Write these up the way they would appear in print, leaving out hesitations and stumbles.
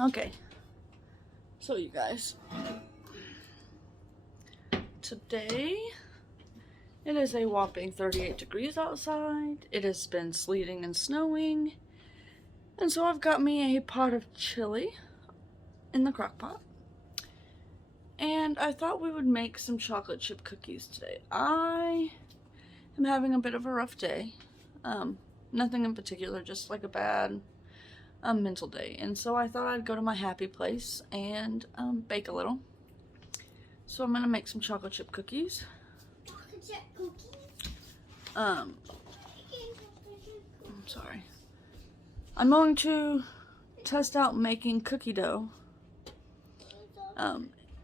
Okay, so you guys, today it is a whopping 38 degrees outside. It has been sleeting and snowing, and so I've got me a pot of chili in the crock pot, and I thought we would make some chocolate chip cookies today. I am having a bit of a rough day. Nothing in particular, just like a bad mental day, and so I thought I'd go to my happy place and bake a little. So I'm gonna make some chocolate chip cookies. Chocolate chip cookies? I'm sorry. I'm going to test out making cookie dough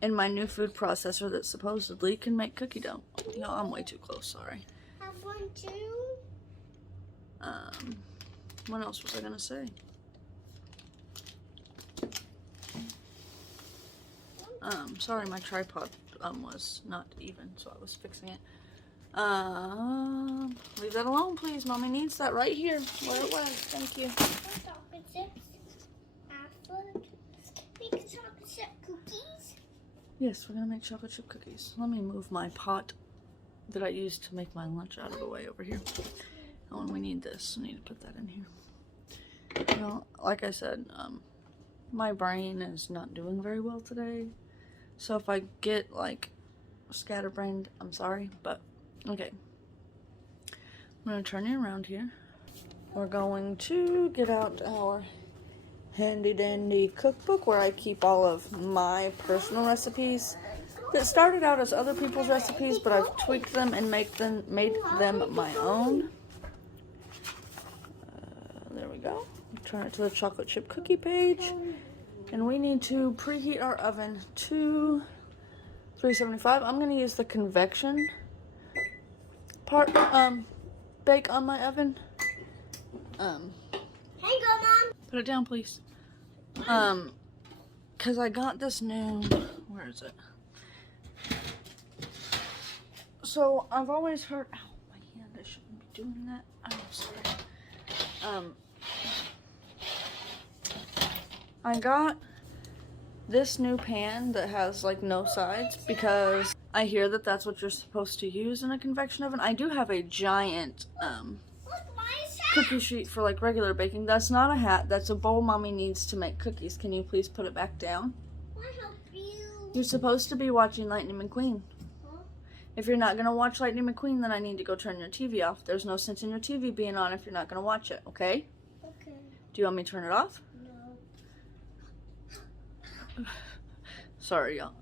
in my new food processor that supposedly can make cookie dough. No, I'm way too close, sorry. Have one too? What else was I gonna say? Sorry, my tripod was not even, so I was fixing it. Leave that alone, please. Mommy needs that right here where it was. Thank you. Chocolate chips. Make chocolate chip cookies. Yes, we're gonna make chocolate chip cookies. Let me move my pot that I used to make my lunch out of the way over here. Oh, and we need this. I need to put that in here. Well, like I said, my brain is not doing very well today. So if I get like scatterbrained, I'm sorry, but okay. I'm gonna turn you around here. We're going to get out our handy dandy cookbook where I keep all of my personal recipes that started out as other people's recipes, but I've tweaked them and made them my own. There we go. Turn it to the chocolate chip cookie page. And we need to preheat our oven to 375. I'm going to use the convection part, bake on my oven. Hang on, Mom. Put it down, please. Because I got this new, where is it? So I've always heard, ow, my hand, I shouldn't be doing that. I'm sorry. I got this new pan that has like no sides because I hear that that's what you're supposed to use in a convection oven. I do have a giant cookie sheet for like regular baking. That's not a hat, that's a bowl Mommy needs to make cookies. Can you please put it back down? I help you. You're supposed to be watching Lightning McQueen. Huh? If you're not going to watch Lightning McQueen, then I need to go turn your TV off. There's no sense in your TV being on if you're not going to watch it, okay? Okay. Do you want me to turn it off? No. Sorry, y'all.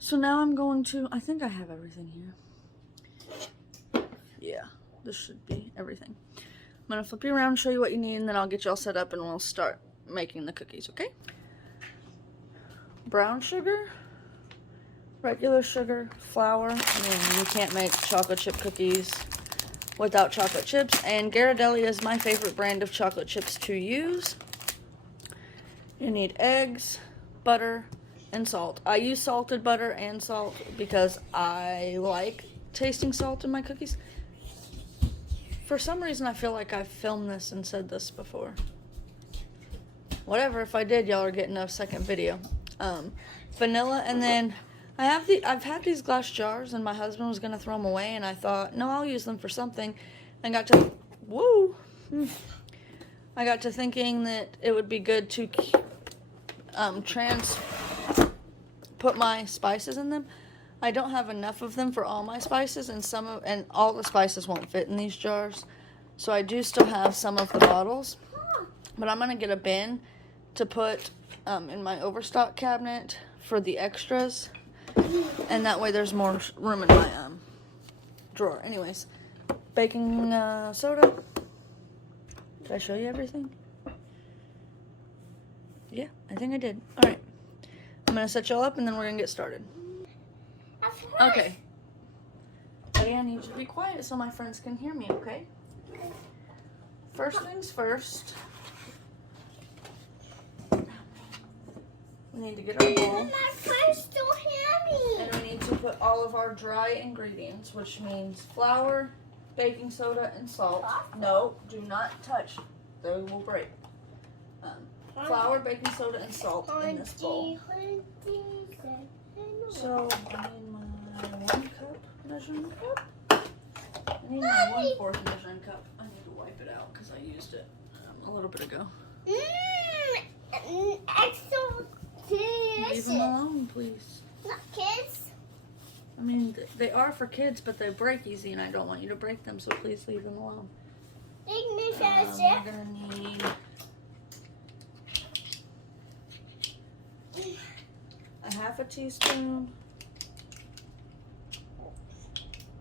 So now I'm going to, I think I have everything here. Yeah, this should be everything. I'm going to flip you around, show you what you need, and then I'll get you all set up and we'll start making the cookies, okay? Brown sugar, regular sugar, flour. I mean, you can't make chocolate chip cookies without chocolate chips, and Ghirardelli is my favorite brand of chocolate chips to use. You need eggs, butter, and salt. I use salted butter and salt because I like tasting salt in my cookies. For some reason, I feel like I've filmed this and said this before. Whatever, if I did, y'all are getting a second video. Vanilla, and then I've had these glass jars, and my husband was gonna throw them away, and I thought, no, I'll use them for something, and I got to thinking that it would be good to put my spices in them. I don't have enough of them for all my spices, and all the spices won't fit in these jars. So I do still have some of the bottles, but I'm gonna get a bin to put in my overstock cabinet for the extras, and that way there's more room in my drawer. Anyways, baking soda. Did I show you everything? Yeah, I think I did. All right, I'm gonna set y'all up and then we're gonna get started. Okay. Hey, I need you to be quiet so my friends can hear me, okay? First things first. We need to get our bowl. My friends don't hear me. And we need to put all of our dry ingredients, which means flour, baking soda, and salt. No, do not touch. They will break. flour, baking soda, and salt in this bowl. So I need my 1 cup measuring cup. I need my 1/4 measuring cup. I need to wipe it out because I used it a little bit ago. Extra Leave them alone, please. Not kids. I mean, they are for kids, but they break easy, and I don't want you to break them, so please leave them alone. We're gonna need a 1/2 teaspoon,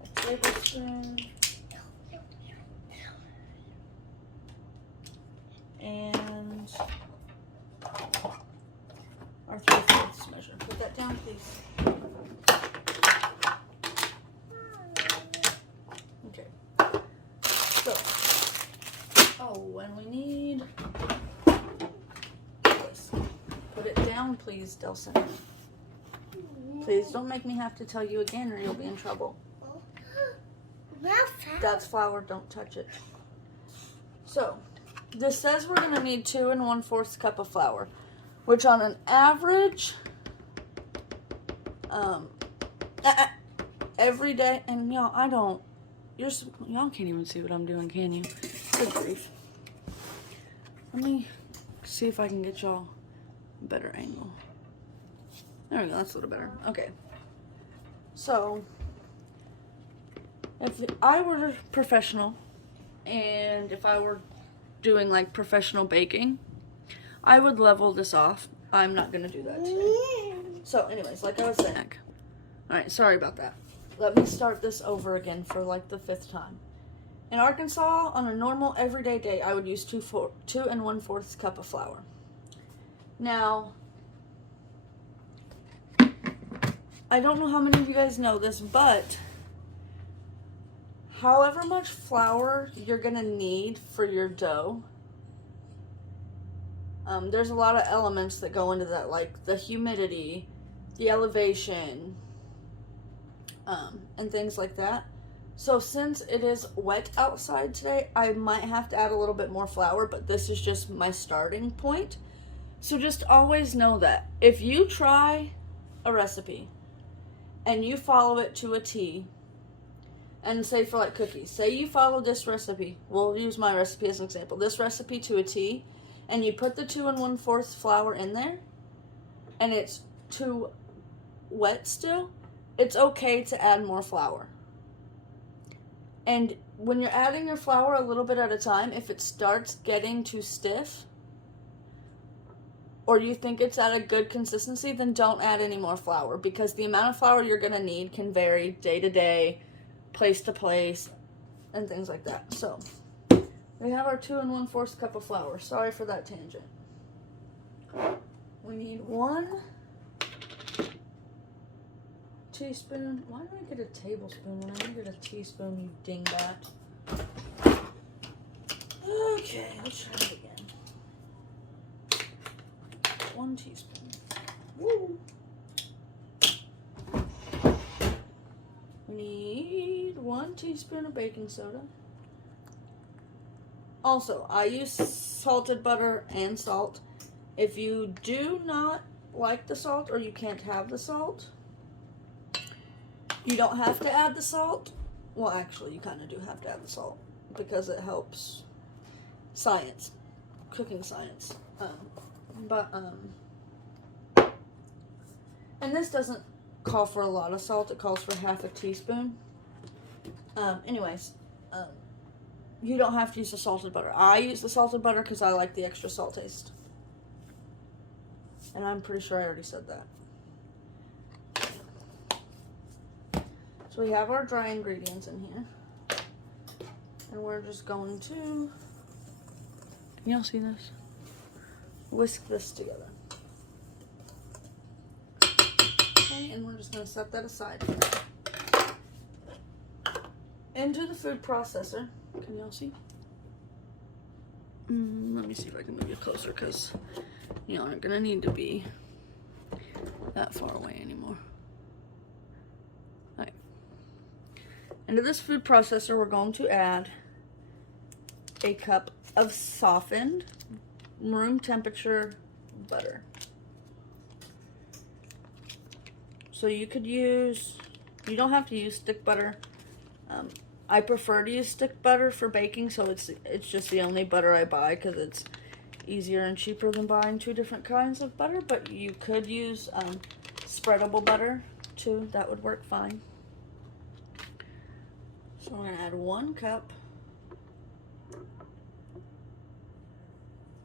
a tablespoon, and our 3/4 measure. Put that down, please. Okay. So, and we need this. Put it down, please, Delson. Please don't make me have to tell you again or you'll be in trouble. That's flour, don't touch it. So, this says we're going to need 2 1/4 cup of flour, which on an average, every day, and y'all, y'all can't even see what I'm doing, can you? Good grief. Let me see if I can get y'all a better angle. There we go, that's a little better. Okay. So, if I were professional, and if I were doing like professional baking, I would level this off. I'm not gonna do that today. So anyways, like I was saying. Alright, sorry about that. Let me start this over again for like the 5th time. In Arkansas, on a normal everyday day, I would use 2 1/4 cup of flour. Now, I don't know how many of you guys know this, but however much flour you're gonna need for your dough, there's a lot of elements that go into that, like the humidity, the elevation, and things like that. So since it is wet outside today, I might have to add a little bit more flour, but this is just my starting point. So just always know that if you try a recipe and you follow it to a T, and say for like cookies, say you follow this recipe, we'll use my recipe as an example, this recipe to a T, and you put the 2 1/4 flour in there, and it's too wet still, it's okay to add more flour. And when you're adding your flour a little bit at a time, if it starts getting too stiff, or you think it's at a good consistency, then don't add any more flour, because the amount of flour you're going to need can vary day to day, place to place, and things like that. So, we have our 2 1/4 cup of flour. Sorry for that tangent. We need 1 teaspoon. Why did I get a tablespoon when I needed a teaspoon, you dingbat? Okay, let's try it again. 1 teaspoon. Woo! We need 1 teaspoon of baking soda. Also, I use salted butter and salt. If you do not like the salt or you can't have the salt, you don't have to add the salt. Well, actually, you kind of do have to add the salt because it helps science, cooking science. And this doesn't call for a lot of salt. It calls for 1/2 teaspoon. You don't have to use the salted butter. I use the salted butter because I like the extra salt taste. And I'm pretty sure I already said that. So we have our dry ingredients in here. And we're just going to, can y'all see this? Whisk this together. Okay, and we're just going to set that aside. Into the food processor. Can y'all see? Let me see if I can move you closer, because you aren't going to need to be that far away anymore. Alright. Into this food processor, we're going to add a cup of softened room temperature butter. So you could use, you don't have to use stick butter. I prefer to use stick butter for baking, so it's just the only butter I buy because it's easier and cheaper than buying 2 different kinds of butter. But you could use spreadable butter too. That would work fine. So we're gonna add 1 cup,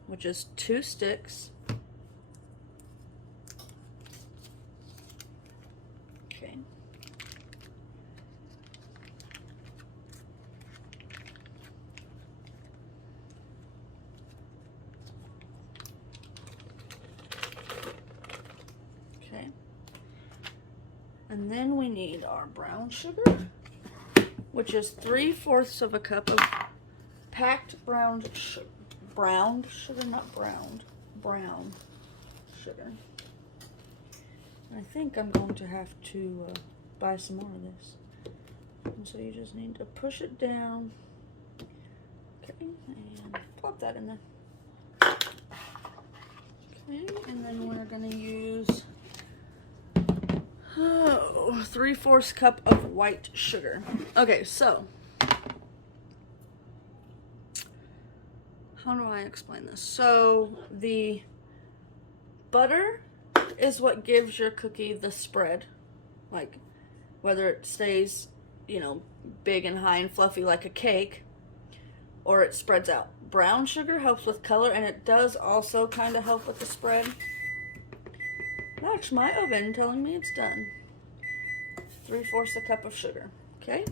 which is 2 sticks. Okay. Okay. And then we need our brown sugar, which is 3/4 of a cup of packed brown sugar. Browned sugar, not browned. Brown sugar. I think I'm going to have to buy some more of this. And so you just need to push it down. Okay, and plop that in there. Okay, and then we're going to use 3/4 cup of white sugar. Okay, so how do I explain this? So the butter is what gives your cookie the spread, like whether it stays, you know, big and high and fluffy like a cake, or it spreads out. Brown sugar helps with color, and it does also kind of help with the spread. That's my oven telling me it's done. 3/4 a cup of sugar. Okay.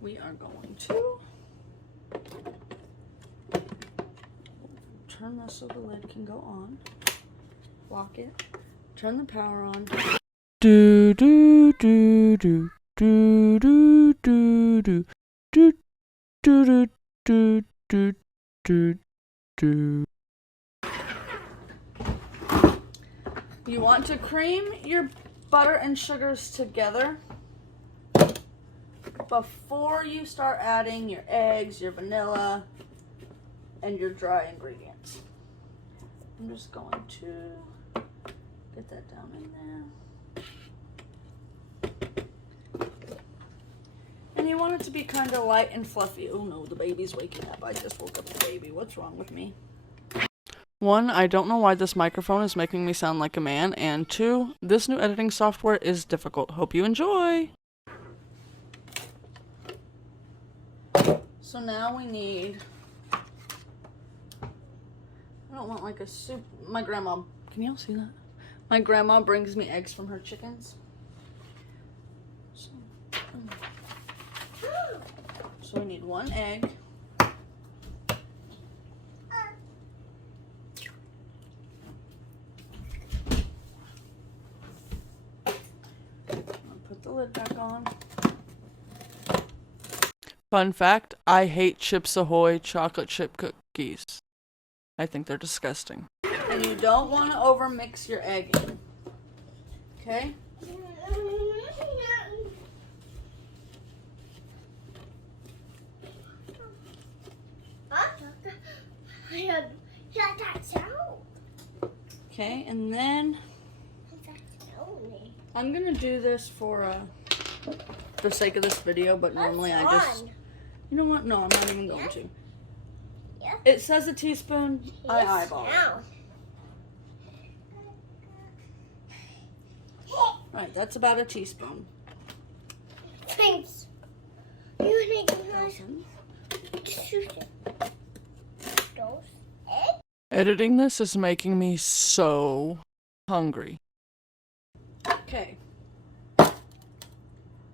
We are going to turn this so the lid can go on. Lock it. Turn the power on. Do do do do do do do do do do do do do do. You want to cream your butter and sugars together before you start adding your eggs, your vanilla, and your dry ingredients. I'm just going to get that down in there. And you want it to be kind of light and fluffy. Oh no, the baby's waking up. I just woke up the baby. What's wrong with me? 1, I don't know why this microphone is making me sound like a man, and 2, this new editing software is difficult. Hope you enjoy! So now we need, I don't want like a soup. My grandma, can y'all see that? My grandma brings me eggs from her chickens. So we need 1 egg. I'll put the lid back on. Fun fact, I hate Chips Ahoy chocolate chip cookies. I think they're disgusting. And you don't want to over mix your egg in. Okay? Okay, and then I'm gonna do this for the sake of this video, but normally I just, you know what? No, I'm not even going to. It says a teaspoon. I eyeball it. Right, that's about a teaspoon. Thanks. You need those eggs. Editing this is making me so hungry. Okay.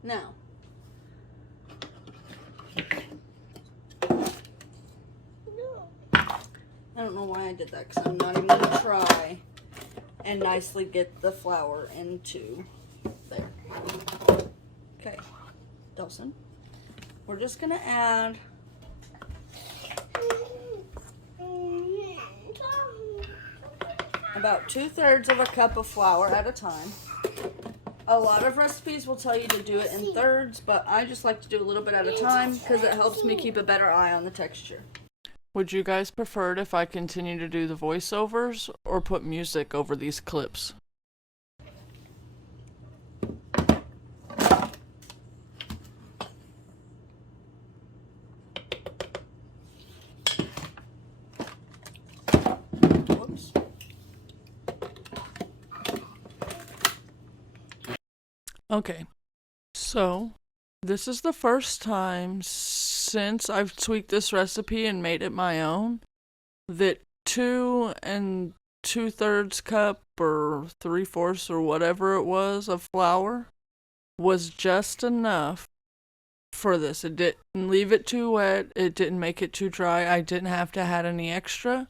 Now, I don't know why I did that, because I'm not even going to try and nicely get the flour into there. Okay, Delson, we're just going to add about 2/3 of a cup of flour at a time. A lot of recipes will tell you to do it in thirds, but I just like to do a little bit at a time because it helps me keep a better eye on the texture. Would you guys prefer it if I continue to do the voiceovers or put music over these clips? Whoops. Okay, so this is the first time since I've tweaked this recipe and made it my own that 2 2/3 cup or 3/4 or whatever it was of flour was just enough for this. It didn't leave it too wet, it didn't make it too dry, I didn't have to add any extra.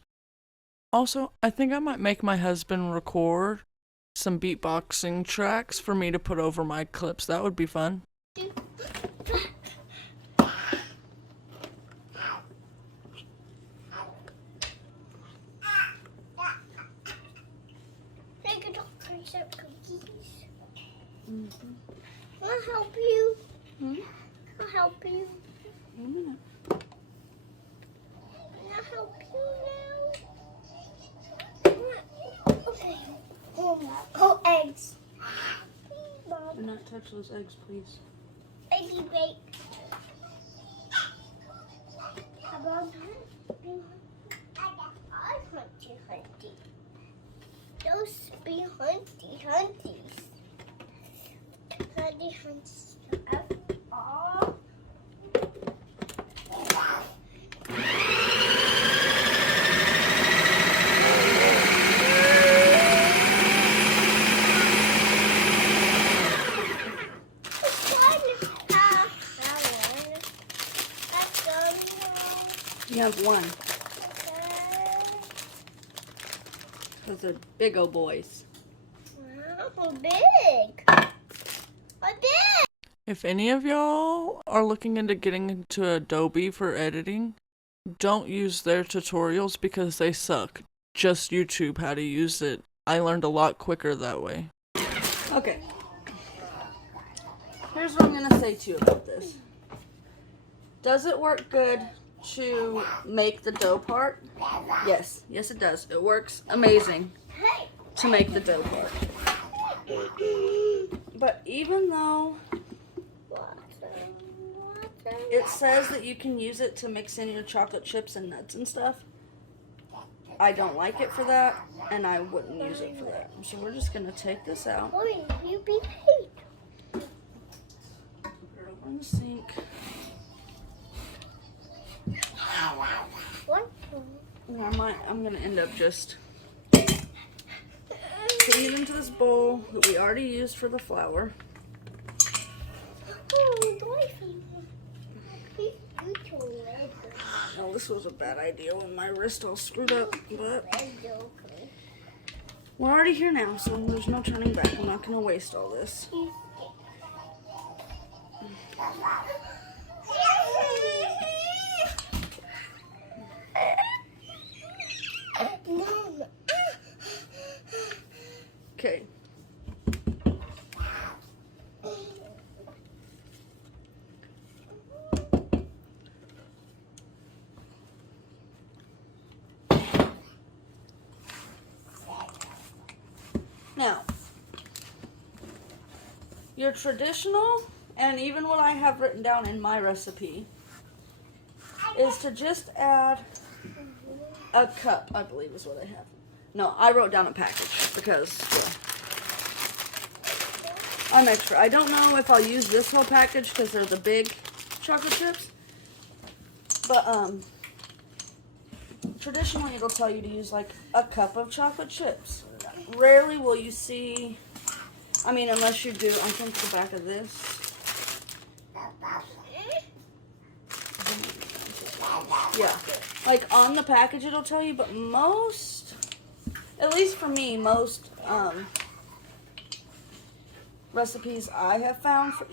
Also, I think I might make my husband record some beatboxing tracks for me to put over my clips. That would be fun. Make it finish up cookies. I'll help you. I'll help you. I'll help you now. Okay. Oh, eggs. Do not touch those eggs, please. Baby bake. How about that? I hunty hunty. Those be hunty hunties. Hunty hunts. Oh. You have one. Those are big old boys. Wow, big. Big. If any of y'all are looking into getting into Adobe for editing, don't use their tutorials because they suck. Just YouTube how to use it. I learned a lot quicker that way. Okay. Here's what I'm going to say to you about this. Does it work good to make the dough part? Yes. Yes, it does. It works amazing to make the dough part. But even though it says that you can use it to mix in your chocolate chips and nuts and stuff, I don't like it for that, and I wouldn't use it for that. So we're just going to take this out. You be paid. Put it over in the sink. What? I'm going to end up just putting it into this bowl that we already used for the flour. Oh, this was a bad idea when my wrist all screwed up, but we're already here now, so there's no turning back. I'm not going to waste all this. Okay. Now, your traditional, and even what I have written down in my recipe, is to just add a cup, I believe is what I have. No, I wrote down a package because I'm extra. I don't know if I'll use this whole package because they're the big chocolate chips. But traditionally it'll tell you to use like a cup of chocolate chips. Rarely will you see, I mean, unless you do, I think the back of this. Yeah, like on the package it'll tell you, but most, at least for me, most recipes I have found for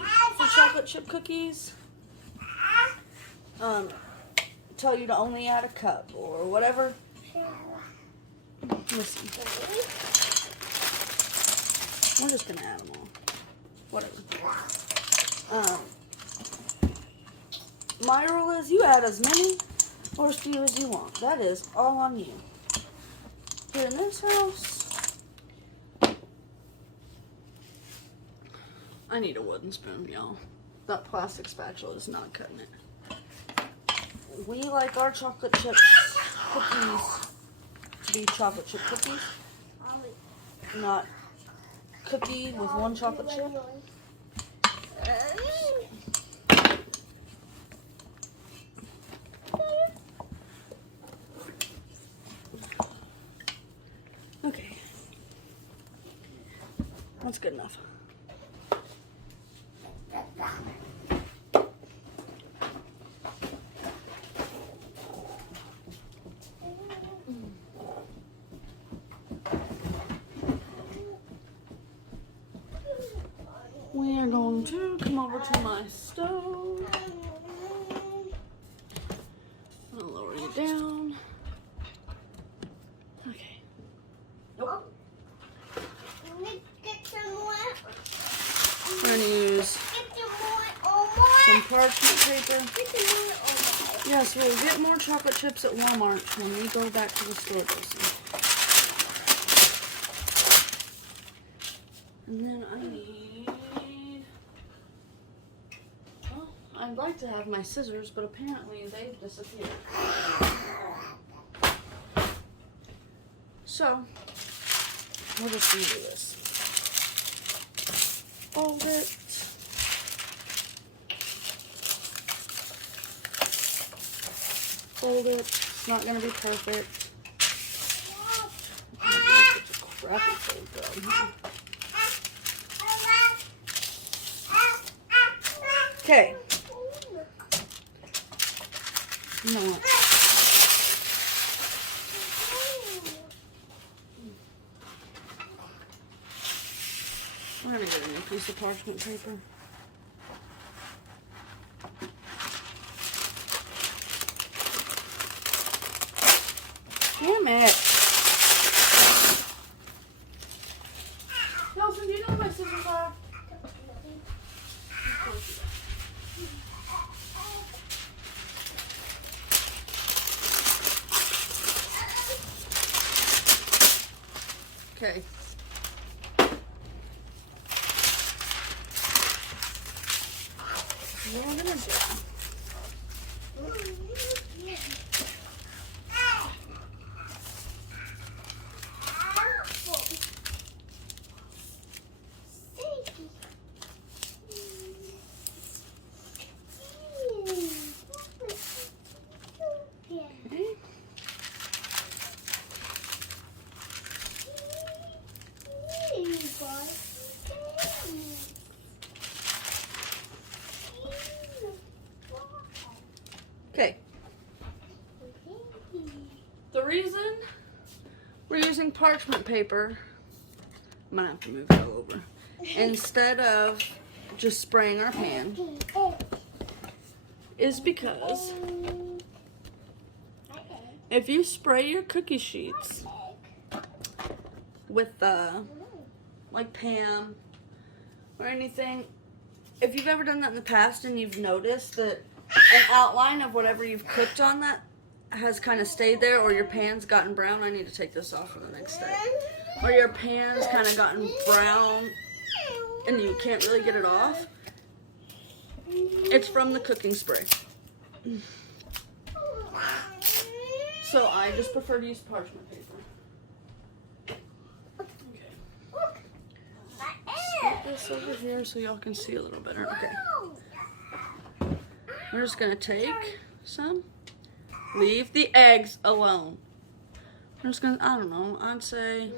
chocolate chip cookies tell you to only add a cup or whatever. Listen, we're just gonna add them all. whatever. My rule is you add as many or as few as you want. That is all on you. Here in this house, I need a wooden spoon, y'all. That plastic spatula is not cutting it. We like our chocolate chip cookies to be chocolate chip cookies, not cookie with one chocolate chip. Okay, that's good enough. We are going to come over to my stove. I'll lower you down. Okay. Nope. Get some more. We're going to use some parchment paper. Yes, we'll get more chocolate chips at Walmart when we go back to the store, Wilson. And then I need... Well, I'd like to have my scissors, but apparently they've disappeared. So, we'll just redo this. Fold it. Fold it. It's not going to be perfect. It's such a crappy fold job. Okay. You know what? We're gonna get a new piece of parchment paper. Damn it. Nelson, do you know where my scissors are? Okay. What am I gonna do? Okay. The reason we're using parchment paper, I'm gonna have to move it all over, instead of just spraying our pan, is because if you spray your cookie sheets with like Pam or anything, if you've ever done that in the past and you've noticed that an outline of whatever you've cooked on that has kind of stayed there, or your pan's gotten brown, I need to take this off for the next day, or your pan's kind of gotten brown and you can't really get it off, it's from the cooking spray. So I just prefer to use parchment paper. Okay. Put this over here so y'all can see a little better. Okay. We're just gonna take some. Leave the eggs alone. I'm just gonna, I don't know, I'd say,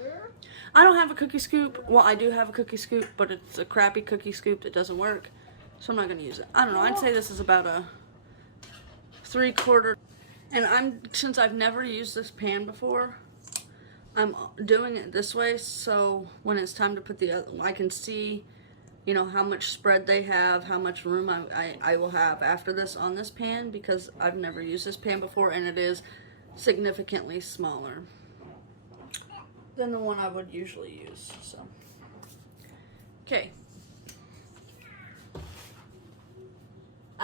I don't have a cookie scoop. Well, I do have a cookie scoop, but it's a crappy cookie scoop that doesn't work. So I'm not gonna use it. I don't know, I'd say this is about a 3/4. And since I've never used this pan before, I'm doing it this way, so when it's time to put the other, I can see, you know, how much spread they have, how much room I will have after this on this pan, because I've never used this pan before and it is significantly smaller than the one I would usually use. So, okay.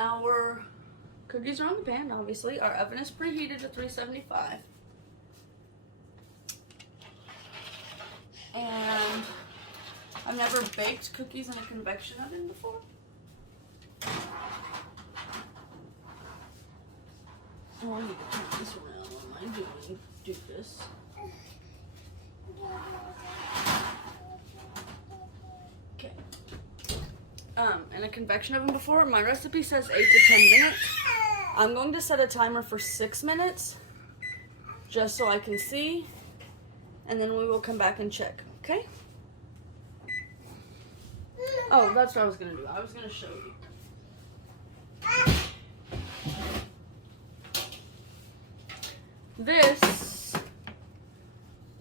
Our cookies are on the pan, obviously. Our oven is preheated to 375. And I've never baked cookies in a convection oven before. Oh, I need to turn this around. What am I doing? Do this. Okay. In a convection oven before, my recipe says 8 to 10 minutes. I'm going to set a timer for 6 minutes, just so I can see, and then we will come back and check, okay? Oh, that's what I was gonna do. I was gonna show you. This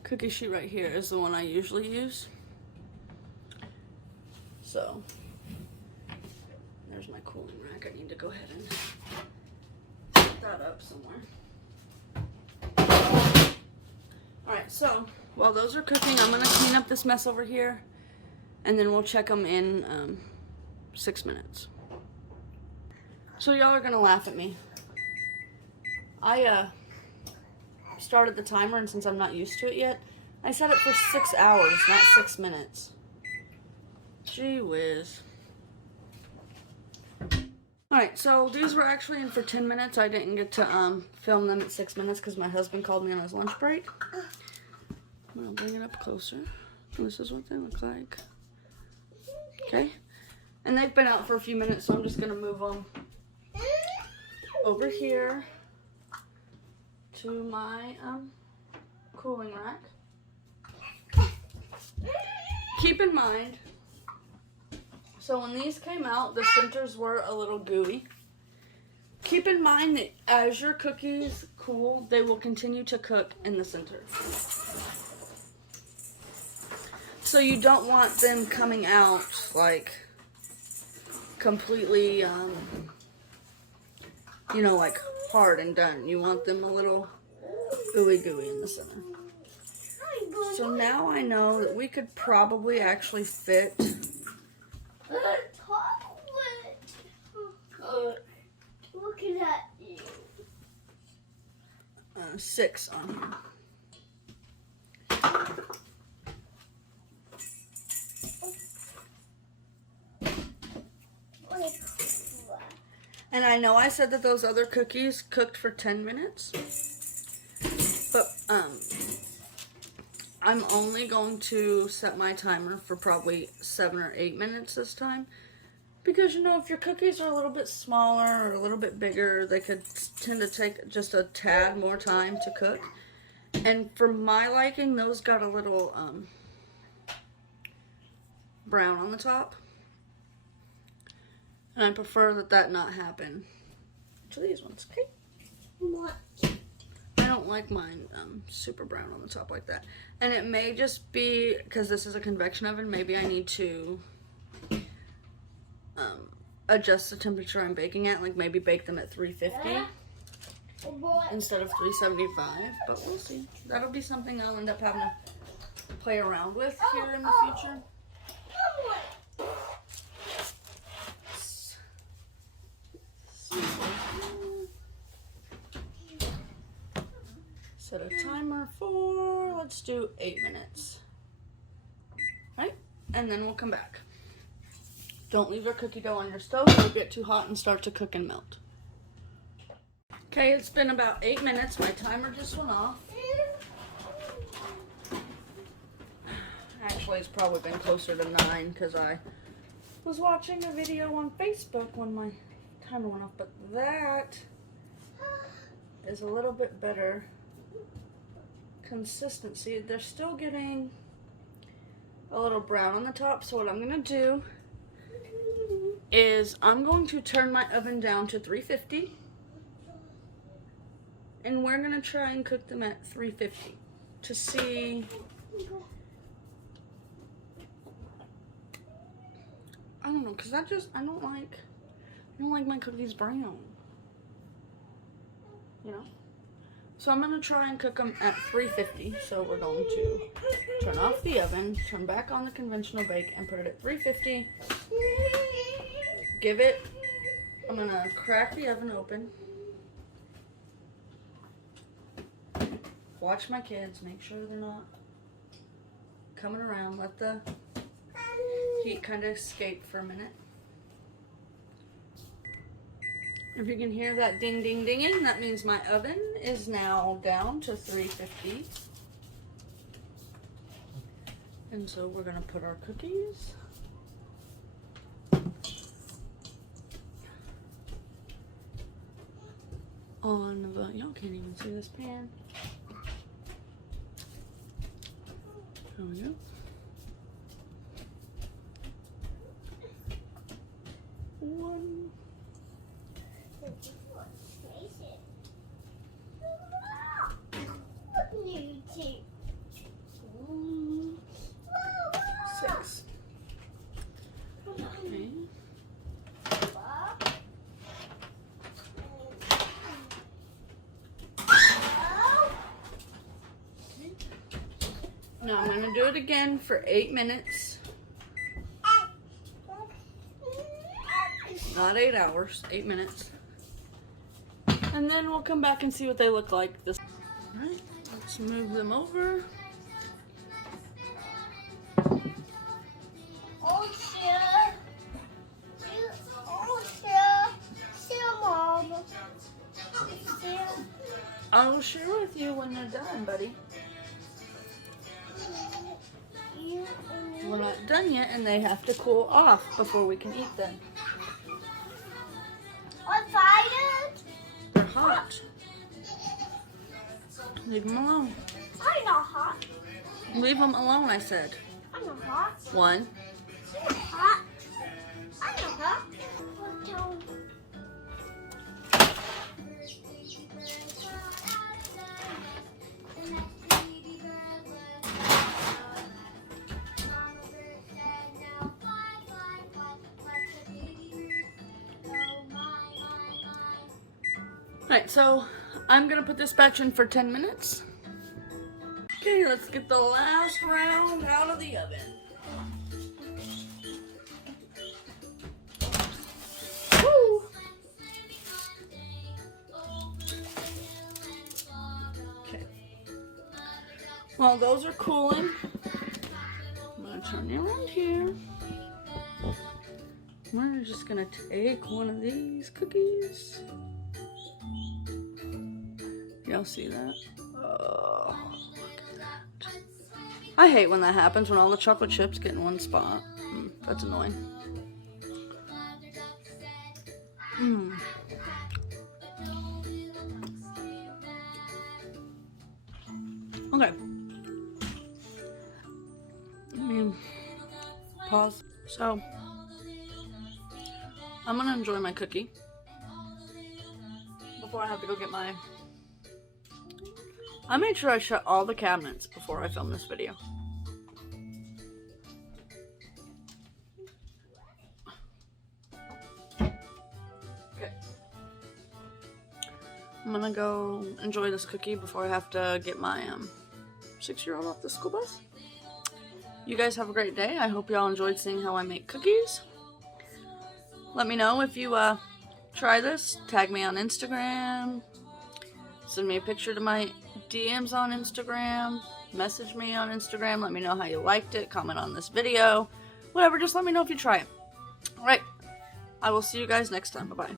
cookie sheet right here is the one I usually use. So, there's my cooling rack. I need to go ahead and set that up somewhere. Alright, so while those are cooking, I'm going to clean up this mess over here, and then we'll check them in 6 minutes. So y'all are going to laugh at me. I started the timer, and since I'm not used to it yet, I set it for 6 hours, not 6 minutes. Gee whiz. Alright, so these were actually in for 10 minutes. I didn't get to film them at 6 minutes because my husband called me on his lunch break. I'm going to bring it up closer. This is what they look like. Okay. And they've been out for a few minutes, so I'm just going to move them over here to my cooling rack. Keep in mind, so when these came out, the centers were a little gooey. Keep in mind that as your cookies cool, they will continue to cook in the center. So you don't want them coming out like completely, you know, like hard and done. You want them a little ooey gooey in the center. So now I know that we could probably actually fit looking at you. 6 on here. And I know I said that those other cookies cooked for 10 minutes, but I'm only going to set my timer for probably 7 or 8 minutes this time. Because, you know, if your cookies are a little bit smaller or a little bit bigger, they could tend to take just a tad more time to cook. And for my liking, those got a little brown on the top. And I prefer that not happen to these ones, okay? What? I don't like mine super brown on the top like that. And it may just be, because this is a convection oven, maybe I need to adjust the temperature I'm baking at, like maybe bake them at 350 instead of 375, but we'll see. That'll be something I'll end up having to play around with here in the future. Set a timer for, let's do 8 minutes. Right? And then we'll come back. Don't leave your cookie dough on your stove. It'll get too hot and start to cook and melt. Okay, it's been about 8 minutes. My timer just went off. Actually, it's probably been closer to 9 because I was watching a video on Facebook when my timer went off. But that is a little bit better consistency. They're still getting a little brown on the top. So what I'm going to do is I'm going to turn my oven down to 350. And we're going to try and cook them at 350 to see. I don't know, because I don't like my cookies brown. You know? So I'm going to try and cook them at 350. So we're going to turn off the oven, turn back on the conventional bake, and put it at 350. Give it I'm gonna crack the oven open. Watch my kids, make sure they're not coming around. Let the heat kind of escape for a minute. If you can hear that ding ding dinging, that means my oven is now down to 350. And so we're gonna put our cookies on the, y'all can't even see this pan. There we go. One. Six. Okay. Now I'm going to do it again for 8 minutes. Not 8 hours, 8 minutes. And then we'll come back and see what they look like. Alright, let's move them over. I'll share with you when they're done, buddy. We're not done yet, and they have to cool off before we can eat them. They're hot. Leave them alone. I'm not hot. Leave them alone, I said. I'm not hot. One. I'm not hot. I'm not hot. Alright, so I'm gonna put this batch in for 10 minutes. Okay, let's get the last round out of the oven. Woo! Okay. While those are cooling, I'm gonna turn you around here. We're just gonna take one of these cookies. Y'all see that? Oh, look at that. I hate when that happens, when all the chocolate chips get in one spot. That's annoying. Okay. Let me pause. So, I'm gonna enjoy my cookie before I have to go get my... I made sure I shut all the cabinets before I filmed this video. Okay. I'm gonna go enjoy this cookie before I have to get my 6-year-old off the school bus. You guys have a great day. I hope y'all enjoyed seeing how I make cookies. Let me know if you try this. Tag me on Instagram. Send me a picture to my DMs on Instagram. Message me on Instagram. Let me know how you liked it. Comment on this video. Whatever, just let me know if you try it. Alright. I will see you guys next time. Bye-bye.